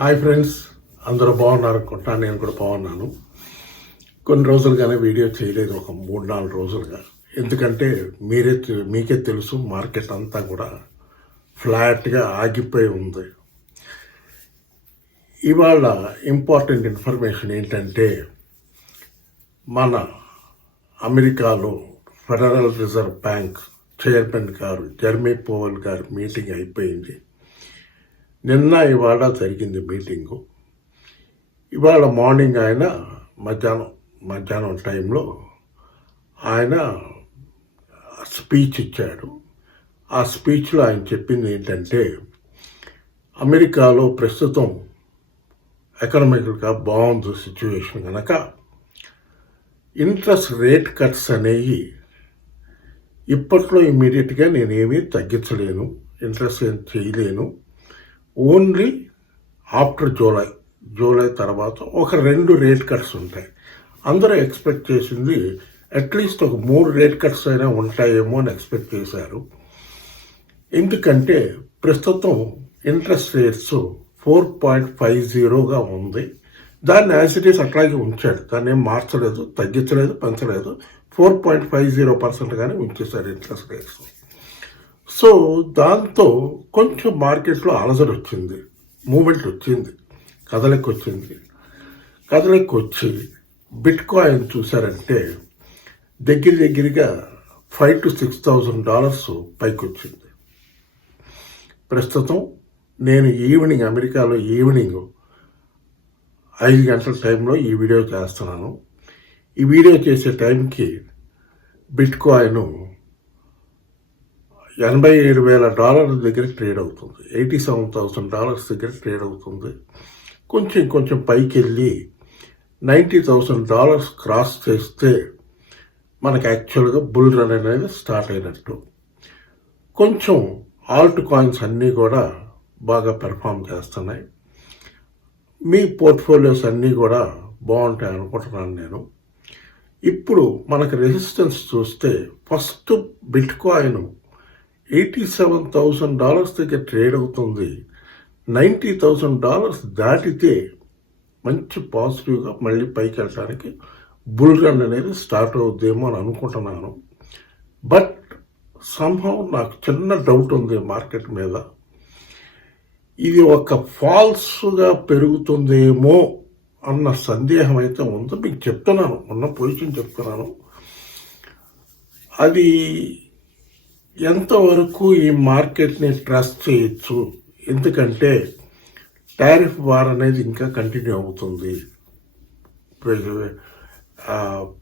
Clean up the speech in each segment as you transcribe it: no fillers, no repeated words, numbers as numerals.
Hi friends, అందరూ బాగున్నారు అనుకుంటా. నేను కూడా బాగున్నాను. కొన్ని రోజులుగానే వీడియో చేయలేదు, ఒక 3-4 రోజులుగా. ఎందుకంటే మీకే తెలుసు, మార్కెట్ అంతా కూడా ఫ్లాట్గా ఆగిపోయి ఉంది. ఇవాళ ఇంపార్టెంట్ ఇన్ఫర్మేషన్ ఏంటంటే, మన అమెరికాలో ఫెడరల్ రిజర్వ్ బ్యాంక్ చైర్మన్ గారు జెర్మీ పవెల్ గారి మీటింగ్ అయిపోయింది. నిన్న ఇవాళ జరిగింది మీటింగు. ఇవాళ మార్నింగ్ ఆయన మధ్యాహ్నం టైంలో ఆయన స్పీచ్ ఇచ్చాడు. ఆ స్పీచ్లో ఆయన చెప్పింది ఏంటంటే, అమెరికాలో ప్రస్తుతం ఎకనామికల్గా బాగుంది సిచ్యువేషన్ కనుక ఇంట్రెస్ట్ రేట్ కట్స్ అనేవి ఇప్పట్లో ఇమ్మీడియట్గా నేనేమీ తగ్గించలేను, ఇంట్రెస్ట్ ఏం చేయలేను. ఓన్లీ ఆఫ్టర్ జూలై తర్వాత ఒక 2 రేట్ కట్స్ ఉంటాయి. అందరూ ఎక్స్పెక్ట్ చేసింది అట్లీస్ట్ ఒక 3 రేట్ కట్స్ అయినా ఉంటాయేమో అని ఎక్స్పెక్ట్ చేశారు. ఎందుకంటే ప్రస్తుతం ఇంట్రెస్ట్ రేట్స్ 4.50గా ఉంది. దాన్ని యాజ్ ఇట్ ఈస్ అట్లాగే ఉంచాడు, దాన్ని ఏం మార్చలేదు, తగ్గించలేదు, పెంచలేదు. 4.50% ఉంచేశారు ఇంట్రెస్ట్ రేట్స్. సో దాంతో కొంచెం మార్కెట్లో అలజడి వచ్చింది, మూమెంట్ వచ్చింది, కదలికి వచ్చి బిట్ కాయిన్ చూసారంటే దగ్గరగా $5,000 to $6,000 పైకి వచ్చింది. ప్రస్తుతం నేను అమెరికాలో ఈవినింగ్ 5 గంటల టైంలో ఈ వీడియో చేస్తున్నాను. ఈ వీడియో చేసే టైంకి బిట్ కాయిన్ $87,000 దగ్గర ట్రేడ్ అవుతుంది, $87,000 దగ్గర ట్రేడ్ అవుతుంది. కొంచెం పైకి వెళ్ళి $90,000 క్రాస్ చేస్తే మనకు యాక్చువల్గా బుల్ రన్ అనేది స్టార్ట్ అయినట్టు. కొంచెం ఆల్ట్ కాయిన్స్ అన్నీ కూడా బాగా పెర్ఫామ్ చేస్తున్నాయి. మీ పోర్ట్ఫోలియోస్ అన్నీ కూడా బాగుంటాయి అనుకుంటున్నాను నేను. ఇప్పుడు మనకు రెసిస్టెన్స్ చూస్తే ఫస్ట్ బిట్ కాయిన్ $87,000 దగ్గర ట్రేడ్ అవుతుంది. $90,000 దాటితే మంచి పాజిటివ్గా మళ్ళీ పైకి వెళ్ళడానికి బుల్ రన్ అనేది స్టార్ట్ అవుద్దేమో అని అనుకుంటున్నాను. బట్ సంహౌ నాకు చిన్న డౌట్ ఉంది మార్కెట్ మీద. ఇది ఒక ఫాల్స్గా పెరుగుతుందేమో అన్న సందేహం అయితే ఉందో. మీకు చెప్తున్నాను, ఉన్న పొజిషన్ చెప్తున్నాను. అది ఎంతవరకు ఈ మార్కెట్ని ట్రస్ట్ చేయొచ్చు, ఎందుకంటే టారిఫ్ వార్ అనేది ఇంకా కంటిన్యూ అవుతుంది.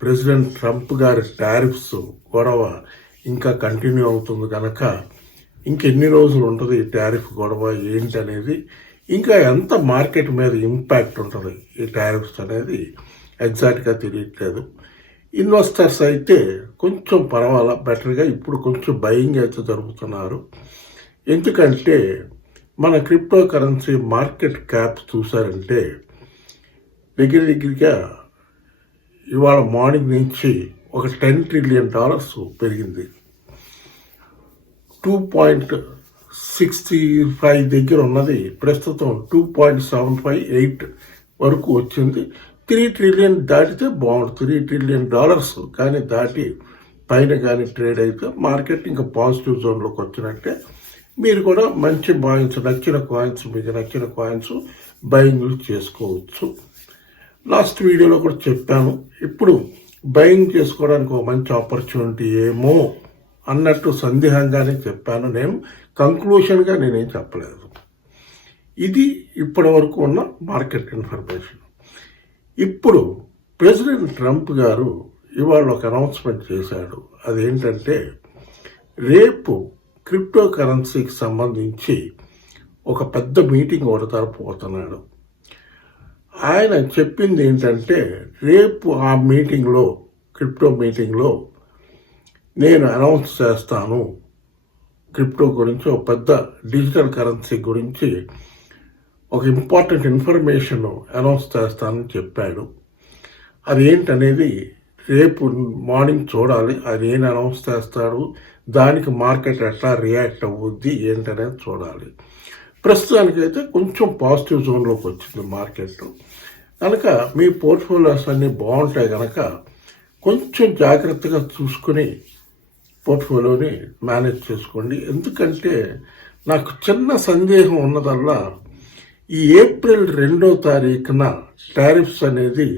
ప్రెసిడెంట్ ట్రంప్ గారి టారిఫ్స్ గొడవ ఇంకా కంటిన్యూ అవుతుంది కనుక ఇంకెన్ని రోజులు ఉంటుంది ఈ టారిఫ్ గొడవ ఏంటి అనేది, ఇంకా ఎంత మార్కెట్ మీద ఇంపాక్ట్ ఉంటుంది ఈ టారిఫ్స్ అనేది ఎగ్జాక్ట్గా తెలియట్లేదు. ఇన్వెస్టర్స్ అయితే కొంచెం పర్వాలా బెటర్గా ఇప్పుడు కొంచెం బయింగ్ అయితే జరుగుతున్నారు. ఎందుకంటే మన క్రిప్టో కరెన్సీ మార్కెట్ క్యాప్ చూసారంటే దగ్గరగా ఇవాళ మార్నింగ్ నుంచి ఒక $10 trillion పెరిగింది. 2.65 దగ్గర ఉన్నది ప్రస్తుతం 2.758 వరకు వచ్చింది. $3 trillion దాటితే బాగుంటుంది. $3 trillion కానీ దాటి పైన కానీ ట్రేడ్ అయితే మార్కెట్ ఇంకా పాజిటివ్ జోన్లోకి వచ్చినట్టే. మీరు కూడా మంచి మీకు నచ్చిన కాయిన్స్ బయింగ్ చేసుకోవచ్చు. లాస్ట్ వీడియోలో కూడా చెప్పాను, ఇప్పుడు బయింగ్ చేసుకోవడానికి ఒక మంచి ఆపర్చునిటీ ఏమో అన్నట్టు సందేహంగానే చెప్పాను. నేను కంక్లూషన్గా నేనేం చెప్పలేదు. ఇది ఇప్పటి వరకు ఉన్న మార్కెట్ ఇన్ఫర్మేషన్. ఇప్పుడు ప్రెసిడెంట్ ట్రంప్ గారు ఇవాళ ఒక అనౌన్స్మెంట్ చేశాడు. అదేంటంటే రేపు క్రిప్టో కరెన్సీకి సంబంధించి ఒక పెద్ద మీటింగ్ ఒకటి జరపబోతున్నాడు. ఆయన చెప్పింది ఏంటంటే, రేపు ఆ మీటింగ్లో, క్రిప్టో మీటింగ్లో నేను అనౌన్స్ చేస్తాను, క్రిప్టో గురించి, ఒక పెద్ద డిజిటల్ కరెన్సీ గురించి ఒక ఇంపార్టెంట్ ఇన్ఫర్మేషన్ అనౌన్స్ చేస్తానని చెప్పాడు. అది ఏంటనేది రేపు మార్నింగ్ చూడాలి. అది ఏం అనౌన్స్ చేస్తాడు, దానికి మార్కెట్ ఎట్లా రియాక్ట్ అవ్వుద్ది ఏంటనేది చూడాలి. ప్రస్తుతానికైతే కొంచెం పాజిటివ్ జోన్లోకి వచ్చింది మార్కెట్. కనుక మీ పోర్ట్ఫోలియోస్ అన్నీ బాగుంటాయి కనుక కొంచెం జాగ్రత్తగా చూసుకుని పోర్ట్ఫోలియోని మేనేజ్ చేసుకోండి. ఎందుకంటే నాకు చిన్న సందేహం ఉన్నదల్లా ఈ ఏప్రిల్ 2వ తారీఖున టారిఫ్స్ అనేది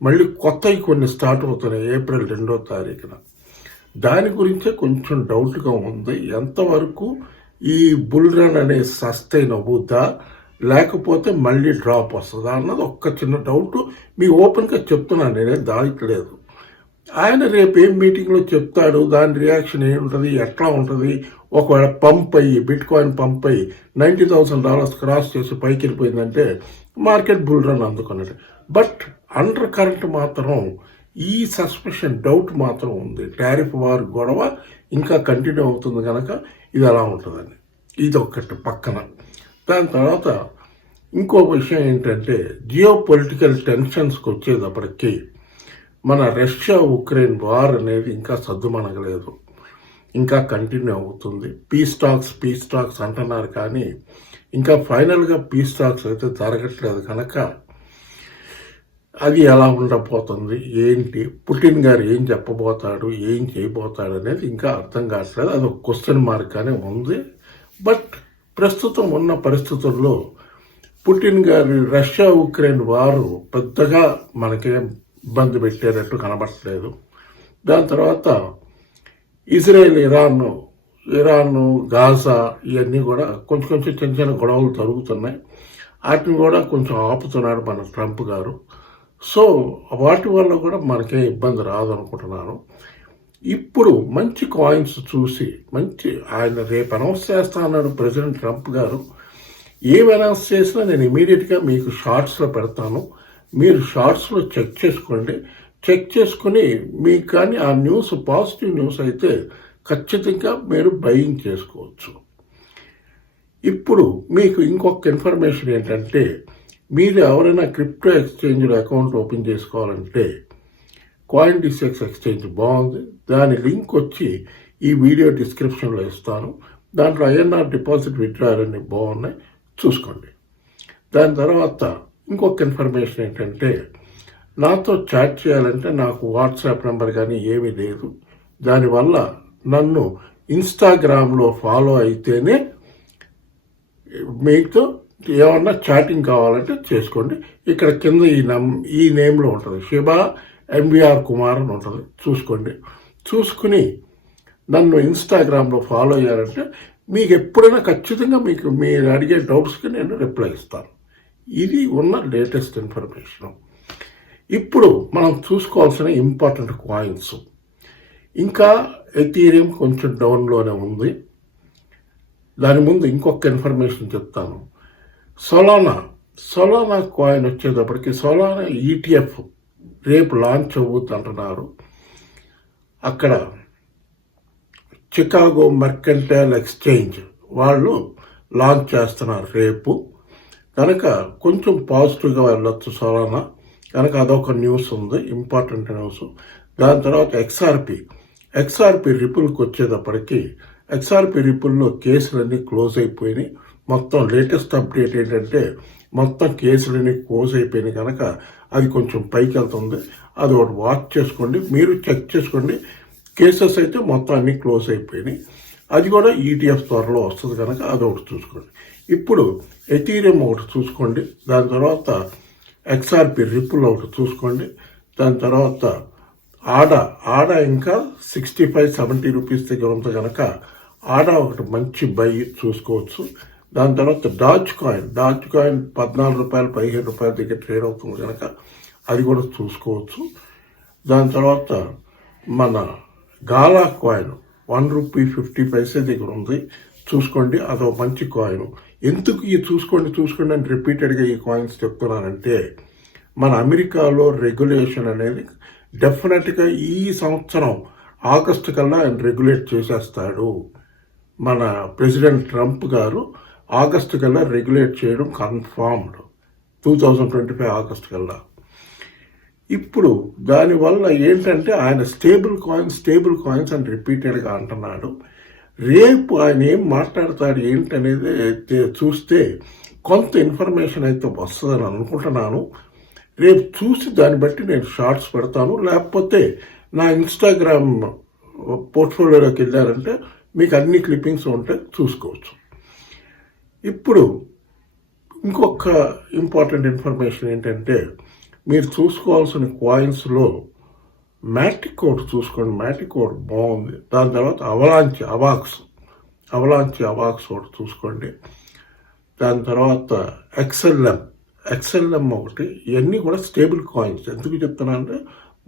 మళ్ళీ కొత్తవి కొన్ని స్టార్ట్ అవుతున్నాయి ఏప్రిల్ 2వ తారీఖున. దాని గురించే కొంచెం డౌట్గా ఉంది. ఎంతవరకు ఈ బుల్ రన్ అనేది సస్టైన్ అవుద్దా లేకపోతే మళ్ళీ డ్రాప్ వస్తుందా అన్నది ఒక్క చిన్న డౌట్. మీ ఓపెన్గా చెప్తున్నాను, నేనేం దానికి. ఆయన రేపు ఏం మీటింగ్లో చెప్తాడు, దాని రియాక్షన్ ఏముంటుంది, ఎట్లా ఉంటుంది, ఒకవేళ పంప్ అయ్యి బిట్ కాయిన్ పంప్ అయ్యి $90,000 క్రాస్ చేసి పైకి వెళ్ళిపోయిందంటే మార్కెట్ బుల్ రన్ అందుకున్నట్టు. బట్ అండర్ కరెంట్ మాత్రం ఈ సస్పెషన్ డౌట్ మాత్రం ఉంది. టారిఫ్ వార్ గొడవ ఇంకా కంటిన్యూ అవుతుంది కనుక ఇది అలా ఉంటుందని. ఇది ఒకటి పక్కన. దాని తర్వాత ఇంకో విషయం ఏంటంటే జియో పొలిటికల్ టెన్షన్స్కి వచ్చేటప్పటికి మన రష్యా ఉక్రెయిన్ వార్ అనేది ఇంకా సద్దుమణగలేదు, ఇంకా కంటిన్యూ అవుతుంది. పీస్ టాక్స్ అంటున్నారు కానీ ఇంకా ఫైనల్గా పీస్ టాక్స్ అయితే జరగట్లేదు కనుక అది ఎలా ఉండబోతుంది, ఏంటి, పుటిన్ గారు ఏం చెప్పబోతాడు, ఏం చేయబోతాడు అనేది ఇంకా అర్థం కావట్లేదు. అది ఒక క్వశ్చన్ మార్క్ అనే ఉంది. బట్ ప్రస్తుతం ఉన్న పరిస్థితుల్లో పుటిన్ గారి రష్యా ఉక్రెయిన్ వారు పెద్దగా మనకేం ఇబ్బంది పెట్టేటట్టు కనబడట్లేదు. దాని తర్వాత ఇజ్రాయెల్ ఇరాన్ గాజా ఇవన్నీ కూడా కొంచెం చిన్న చిన్న గొడవలు జరుగుతున్నాయి. వాటిని కూడా కొంచెం ఆపుతున్నాడు మన ట్రంప్ గారు. సో వాటి వల్ల కూడా మనకే ఇబ్బంది రాదనుకుంటున్నాను. ఇప్పుడు మంచి కాయిన్స్ చూసి ఆయన రేపు అనౌన్స్ చేస్తా అన్నాడు ప్రెసిడెంట్ ట్రంప్ గారు. ఏం అనౌన్స్ చేసినా నేను ఇమీడియట్గా మీకు షార్ట్స్లో పెడతాను. మీరు షార్ట్స్లో చెక్ చేసుకుని మీకు కానీ ఆ న్యూస్ పాజిటివ్ న్యూస్ అయితే ఖచ్చితంగా మీరు బయింగ్ చేసుకోవచ్చు. ఇప్పుడు మీకు ఇంకొక ఇన్ఫర్మేషన్ ఏంటంటే మీరు ఎవరైనా క్రిప్టో ఎక్స్చేంజ్లో అకౌంట్ ఓపెన్ చేసుకోవాలంటే CoinDesk ఎక్స్చేంజ్ బాగుంది. దాని లింక్ వచ్చి ఈ వీడియో డిస్క్రిప్షన్లో ఇస్తాను. దాంట్లో INR డిపాజిట్ విత్డ్రాయల్ అన్ని బాగున్నాయి, చూసుకోండి. దాని తర్వాత ఇంకొక ఇన్ఫర్మేషన్ ఏంటంటే నాతో చాట్ చేయాలంటే నాకు వాట్సాప్ నెంబర్ కానీ ఏమీ లేదు. దానివల్ల నన్ను ఇన్స్టాగ్రామ్లో ఫాలో అయితేనే మీతో ఏమన్నా చాటింగ్ కావాలంటే చేసుకోండి. ఇక్కడ కింద ఈ నేమ్లో ఉంటుంది, శిబా MVR కుమార్ అని ఉంటుంది, చూసుకుని నన్ను ఇన్స్టాగ్రామ్లో ఫాలో అయ్యారంటే మీకు ఎప్పుడైనా ఖచ్చితంగా మీరు అడిగే డౌట్స్కి నేను రిప్లై ఇస్తాను. ఇది ఉన్న లేటెస్ట్ ఇన్ఫర్మేషన్. ఇప్పుడు మనం చూసుకోవాల్సిన ఇంపార్టెంట్ కాయిన్స్. ఇంకా ఎథీరియం కొంచెం డౌన్లోనే ఉంది. దాని ముందు ఇంకొక ఇన్ఫర్మేషన్ చెప్తాను. సొలానా కాయిన్ వచ్చేటప్పటికి సొలానా ETF రేపు లాంచ్ అవుతుంది అంటున్నారు. అక్కడ చికాగో మెర్కంటైల్ ఎక్స్చేంజ్ వాళ్ళు లాంచ్ చేస్తున్నారు రేపు. కనుక కొంచెం పాజిటివ్గా వెళ్ళొచ్చు సొలానా. కనుక అదొక న్యూస్ ఉంది, ఇంపార్టెంట్ న్యూస్. దాని తర్వాత XRP రిపుల్కి వచ్చేటప్పటికి XRP రిపుల్లో కేసులన్నీ క్లోజ్ అయిపోయినాయి. మొత్తం లేటెస్ట్ అప్డేట్ ఏంటంటే మొత్తం కేసులన్నీ క్లోజ్ అయిపోయినాయి కనుక అది కొంచెం పైకి వెళ్తుంది. అది ఒకటి వాచ్ చేసుకోండి, మీరు చెక్ చేసుకోండి. కేసెస్ అయితే మొత్తం అన్నీ క్లోజ్ అయిపోయినాయి. అది కూడా ETF త్వరలో వస్తుంది కనుక అది ఒకటి చూసుకోండి. ఇప్పుడు ఎథీరియం ఒకటి చూసుకోండి. దాని తర్వాత XRP రిపుల్ ఒకటి చూసుకోండి. దాని తర్వాత ఆడా ఇంకా 65-70 రూపీస్ దగ్గర ఉంది కనుక ఆడా ఒకటి మంచి బై చూసుకోవచ్చు. దాని తర్వాత డాజ్ కాయిన్ $14-15 దగ్గర ట్రేడ్ అవుతుంది కనుక అది కూడా చూసుకోవచ్చు. దాని తర్వాత మన గాలా కాయిన్ ₹1.50 దగ్గర ఉంది, చూసుకోండి. అదో మంచి కాయిన్. ఎందుకు ఈ చూసుకోండి అని రిపీటెడ్గా ఈ కాయిన్స్ చెప్తున్నానంటే మన అమెరికాలో రెగ్యులేషన్ అనేది డెఫినెట్గా ఈ సంవత్సరం ఆగస్టు కల్లా ఆయన రెగ్యులేట్ చేసేస్తాడు. మన ప్రెసిడెంట్ ట్రంప్ గారు ఆగస్టు కల్లా రెగ్యులేట్ చేయడం కన్ఫర్మ్డ్, 2025 ఆగస్టు కల్లా. ఇప్పుడు దానివల్ల ఏంటంటే ఆయన స్టేబుల్ కాయిన్స్ అని రిపీటెడ్గా అంటున్నాడు. రేపు ఆయన ఏం మాట్లాడతాడు ఏంటనేది చూస్తే కొంత ఇన్ఫర్మేషన్ అయితే వస్తుందని అనుకుంటున్నాను. రేపు చూసి దాన్ని బట్టి నేను షార్ట్స్ పెడతాను. లేకపోతే నా ఇన్స్టాగ్రామ్ పోర్ట్ఫోలియోలోకి వెళ్ళారంటే మీకు అన్ని క్లిప్పింగ్స్ ఉంటే చూసుకోవచ్చు. ఇప్పుడు ఇంకొక ఇంపార్టెంట్ ఇన్ఫర్మేషన్ ఏంటంటే, మీరు చూసుకోవాల్సిన కాయిన్స్లో మ్యాటిక్ ఒకటి చూసుకోండి. మ్యాటిక్ ఒకటి బాగుంది. దాని తర్వాత అవలాంచి అవాక్స్ ఒకటి చూసుకోండి. దాని తర్వాత ఎక్స్ఎల్ఎం ఒకటి. ఇవన్నీ కూడా స్టేబుల్ కాయిన్స్. ఎందుకు చెప్తున్నా అంటే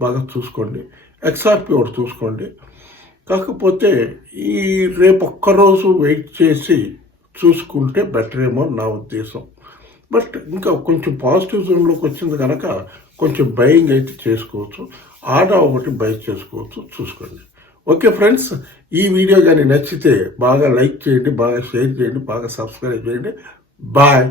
బాగా చూసుకోండి. XRP ఒకటి చూసుకోండి. కాకపోతే ఈ రేపు ఒక్కరోజు వెయిట్ చేసి చూసుకుంటే బెటర్ ఏమో నా ఉద్దేశం. బట్ ఇంకా కొంచెం పాజిటివ్ జోన్లోకి వచ్చింది కనుక కొంచెం బయింగ్ అయితే చేసుకోవచ్చు. ఆర్డర్ ఒకటి బై చేసుకోవచ్చు. చూసుకోండి. ఓకే ఫ్రెండ్స్, ఈ వీడియో కానీ నచ్చితే బాగా లైక్ చేయండి, బాగా షేర్ చేయండి, బాగా సబ్స్క్రైబ్ చేయండి. బాయ్.